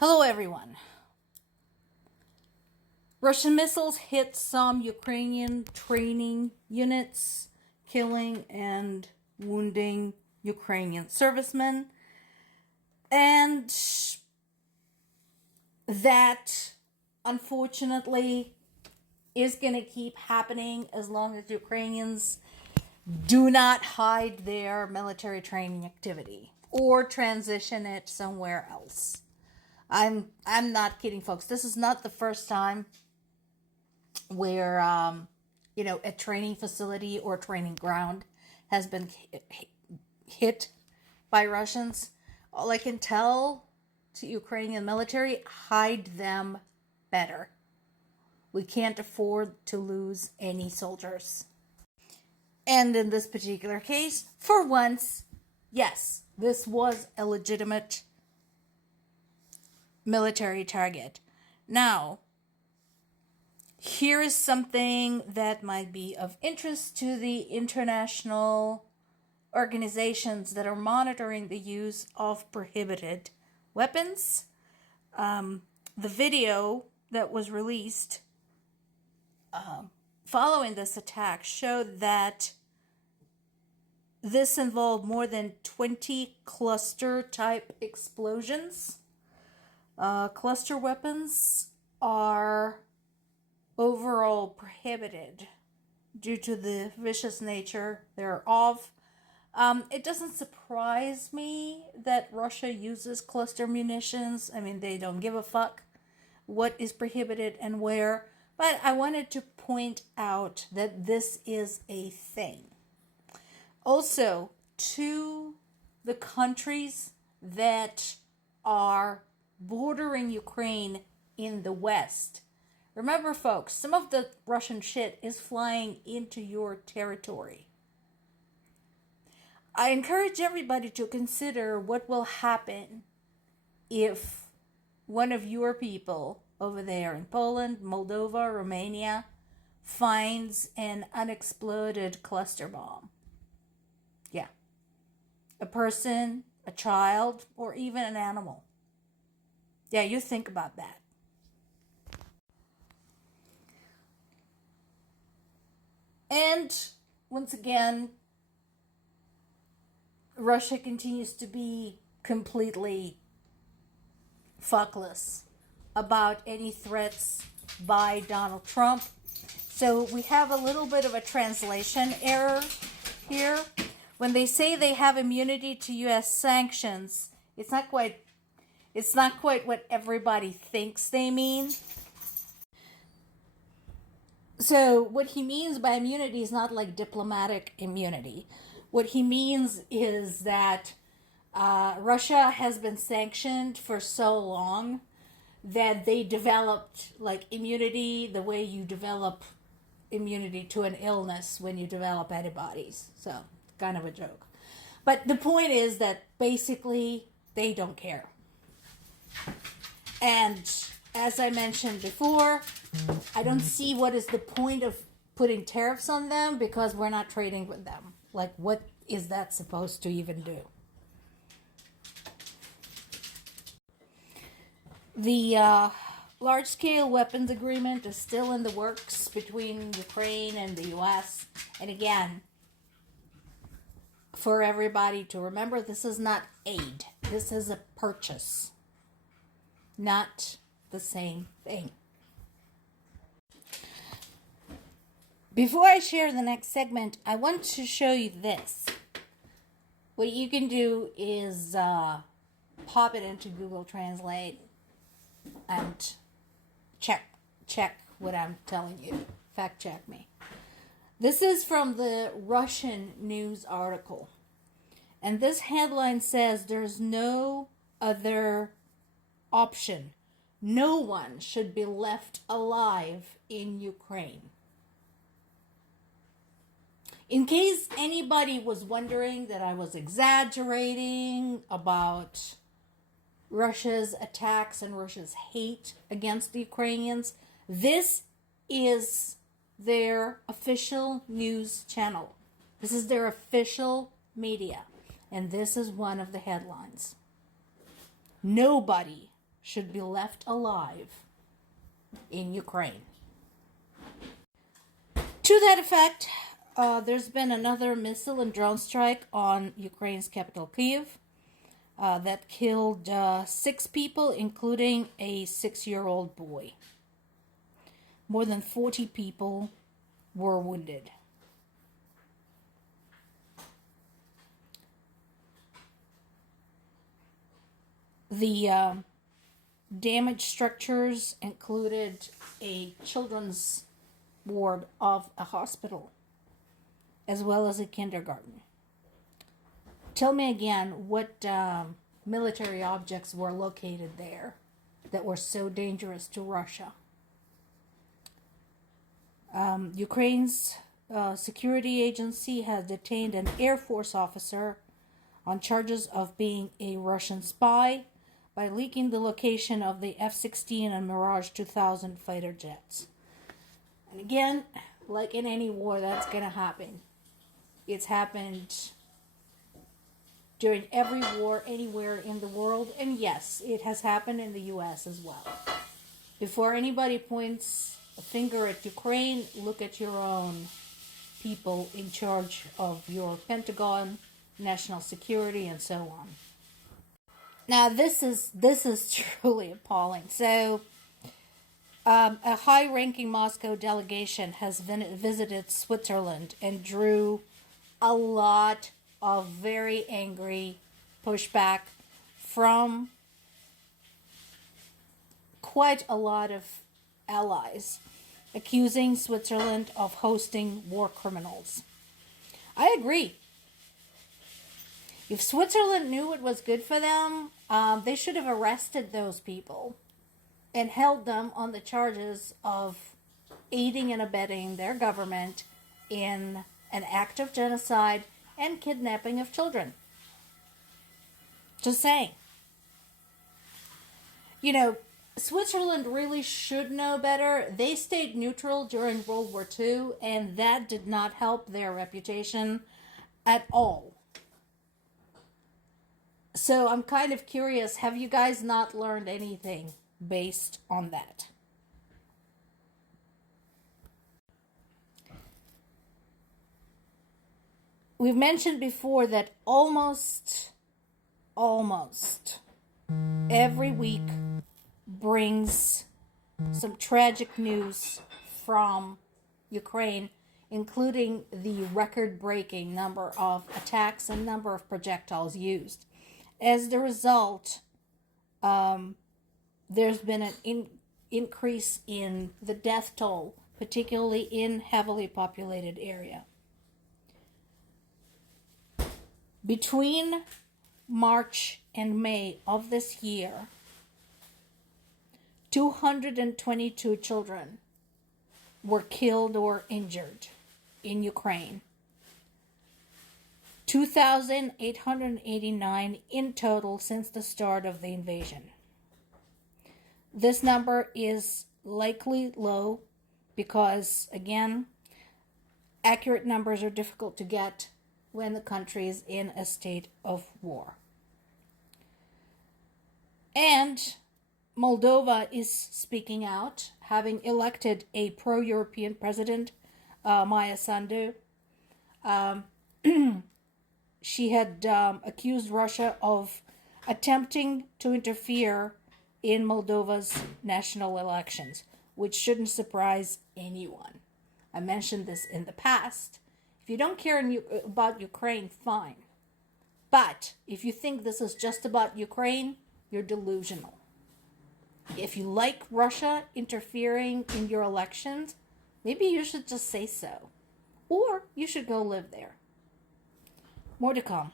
Hello, everyone. Russian missiles hit some Ukrainian training units, killing and wounding Ukrainian servicemen. And that, unfortunately, is going to keep happening as long as Ukrainians do not hide their military training activity or transition it somewhere else. I'm not kidding, folks. This is not the first time where a training facility or training ground has been hit by Russians. All I can tell to Ukrainian military: hide them better. We can't afford to lose any soldiers. And in this particular case, for once, yes, this was a legitimate military target. Now, here is something that might be of interest to the international organizations that are monitoring the use of prohibited weapons. The video that was released following this attack showed that this involved more than 20 cluster type explosions. Cluster weapons are overall prohibited due to the vicious nature thereof. It doesn't surprise me that Russia uses cluster munitions. I mean, they don't give a fuck what is prohibited and where. But I wanted to point out that this is a thing. Also, to the countries that are bordering Ukraine in the west. Remember, folks, some of the Russian shit is flying into your territory. I encourage everybody to consider what will happen if one of your people over there in Poland, Moldova, Romania finds an unexploded cluster bomb. Yeah. A person, a child, or even an animal. Yeah, you think about that. And once again, Russia continues to be completely fuckless about any threats by Donald Trump. So we have a little bit of a translation error here. When they say they have immunity to U.S. sanctions, it's not quite what everybody thinks they mean. So what he means by immunity is not like diplomatic immunity. What he means is that Russia has been sanctioned for so long that they developed like immunity the way you develop immunity to an illness when you develop antibodies. So, kind of a joke. But the point is that basically they don't care. And as I mentioned before, I don't see what is the point of putting tariffs on them because we're not trading with them. Like, what is that supposed to even do? The large-scale weapons agreement is still in the works between Ukraine and the U.S. And again, for everybody to remember, this is not aid. This is a purchase. Not the same thing. Before I share the next segment, I want to show you this. What you can do is pop it into Google Translate and check what I'm telling you. Fact check me. This is from the Russian news article. And this headline says there's no other option. No one should be left alive in Ukraine. In case anybody was wondering that I was exaggerating about Russia's attacks and Russia's hate against the Ukrainians, this is their official news channel. This is their official media. And this is one of the headlines. Nobody should be left alive in Ukraine. To that effect, there's been another missile and drone strike on Ukraine's capital, Kyiv, that killed 6 people, including a 6-year-old boy. More than 40 people were wounded. The damaged structures included a children's ward of a hospital, as well as a kindergarten. Tell me again what military objects were located there that were so dangerous to Russia. Ukraine's security agency has detained an Air Force officer on charges of being a Russian spy by leaking the location of the F-16 and Mirage 2000 fighter jets. And again, like in any war, that's going to happen. It's happened during every war anywhere in the world, and yes, it has happened in the U.S. as well. Before anybody points a finger at Ukraine, look at your own people in charge of your Pentagon, national security, and so on. Now, this is truly appalling. So, a high-ranking Moscow delegation has visited Switzerland and drew a lot of very angry pushback from quite a lot of allies, accusing Switzerland of hosting war criminals. I agree. If Switzerland knew it was good for them, they should have arrested those people and held them on the charges of aiding and abetting their government in an act of genocide and kidnapping of children. Just saying. You know, Switzerland really should know better. They stayed neutral during World War II, and that did not help their reputation at all. So I'm kind of curious, have you guys not learned anything based on that? We've mentioned before that almost every week brings some tragic news from Ukraine, including the record-breaking number of attacks and number of projectiles used. As a result, there's been an increase in the death toll, particularly in heavily populated area. Between March and May of this year, 222 children were killed or injured in Ukraine. 2,889 in total since the start of the invasion. This number is likely low because, again, accurate numbers are difficult to get when the country is in a state of war. And Moldova is speaking out, having elected a pro-European president, Maia Sandu. She had accused Russia of attempting to interfere in Moldova's national elections, which shouldn't surprise anyone. I mentioned this in the past. If you don't care about Ukraine, fine. But if you think this is just about Ukraine, you're delusional. If you like Russia interfering in your elections, maybe you should just say so. Or you should go live there. More to come.